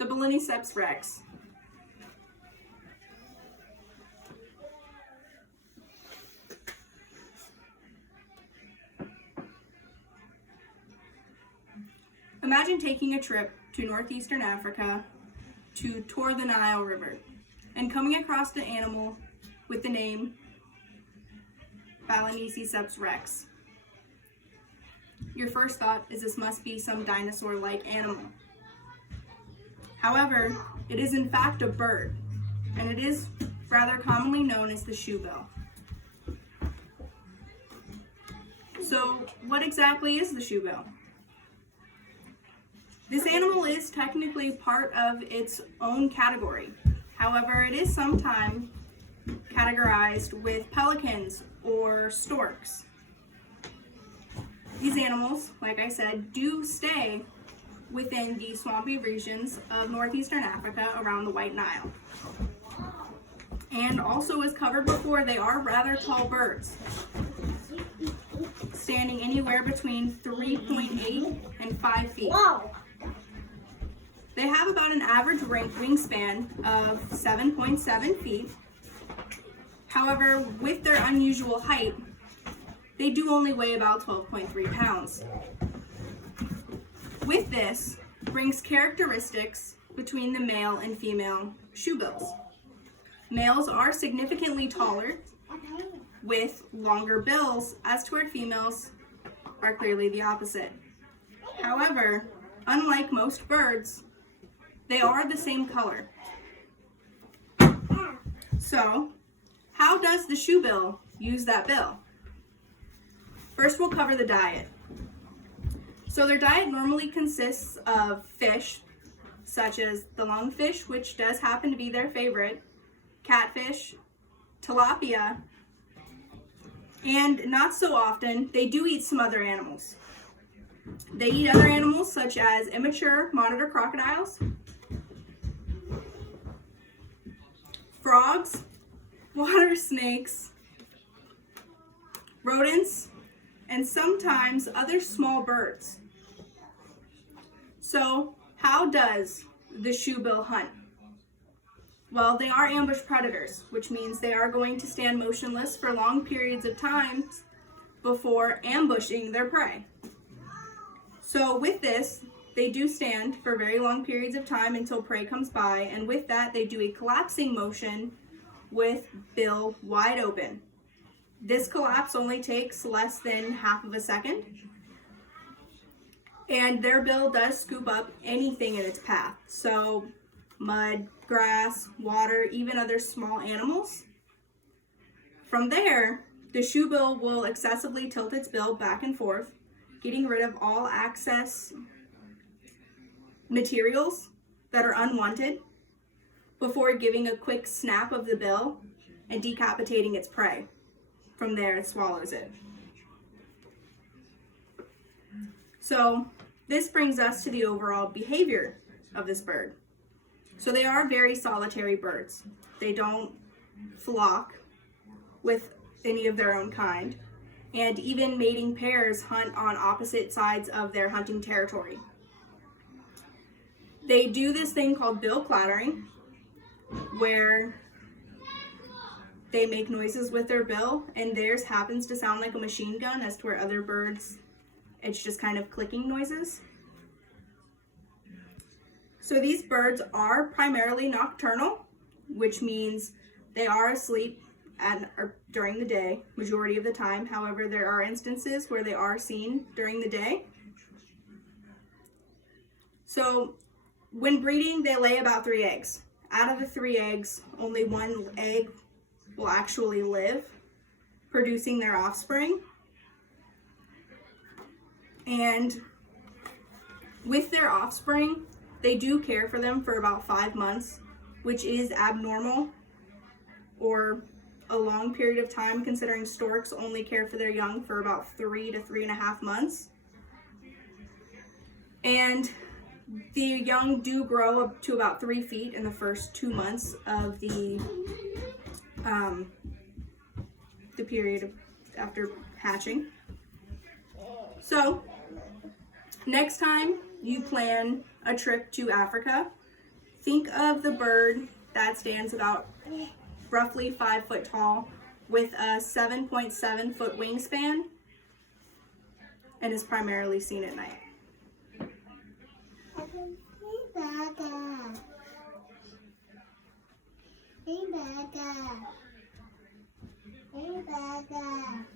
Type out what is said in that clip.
the Balaeniceps Rex. Imagine taking a trip to northeastern Africa to tour the Nile River and coming across an animal with the name Balaeniceps Rex. Your first thought is this must be some dinosaur-like animal. However, it is in fact a bird, and it is rather commonly known as the shoebill. So, what exactly is the shoebill? This animal is technically part of its own category. However, it is sometimes categorized with pelicans or storks. These animals, like I said, do stay within the swampy regions of northeastern Africa around the White Nile. And also, as covered before, they are rather tall birds, standing anywhere between 3.8 and 5 feet. Wow. They have about an average wingspan of 7.7 feet. However, with their unusual height, they do only weigh about 12.3 pounds. With this brings characteristics between the male and female shoebills. Males are significantly taller with longer bills, as toward females are clearly the opposite. However, unlike most birds, they are the same color. So, how does the shoebill use that bill? First, we'll cover the diet. So their diet normally consists of fish, such as the lungfish, which does happen to be their favorite, catfish, tilapia, and not so often, they do eat some other animals. They eat other animals such as immature monitor crocodiles, frogs, water snakes, rodents, and sometimes other small birds. So, how does the shoebill hunt? Well, they are ambush predators, which means they are going to stand motionless for long periods of time before ambushing their prey. So with this, they do stand for very long periods of time until prey comes by, and with that, they do a collapsing motion with bill wide open. This collapse only takes less than half of a second, and their bill does scoop up anything in its path. So mud, grass, water, even other small animals. From there, the shoebill will excessively tilt its bill back and forth, getting rid of all excess materials that are unwanted before giving a quick snap of the bill and decapitating its prey. From there, it swallows it. So this brings us to the overall behavior of this bird. So they are very solitary birds. They don't flock with any of their own kind. And even mating pairs hunt on opposite sides of their hunting territory. They do this thing called bill clattering, where they make noises with their bill, and theirs happens to sound like a machine gun, as to where other birds, it's just kind of clicking noises. So these birds are primarily nocturnal, which means they are asleep during the day, majority of the time. However, there are instances where they are seen during the day. So when breeding, they lay about 3 eggs. Out of the 3 eggs, only 1 egg will actually live, producing their offspring. And with their offspring, they do care for them for about 5 months, which is abnormal, or a long period of time, considering storks only care for their young for about 3 to 3.5 months. And the young do grow up to about 3 feet in the first 2 months of the period after hatching. So next time you plan a trip to Africa, Think of the bird that stands about roughly 5 foot tall with a 7.7 foot wingspan and is primarily seen at night. Hey, Becca.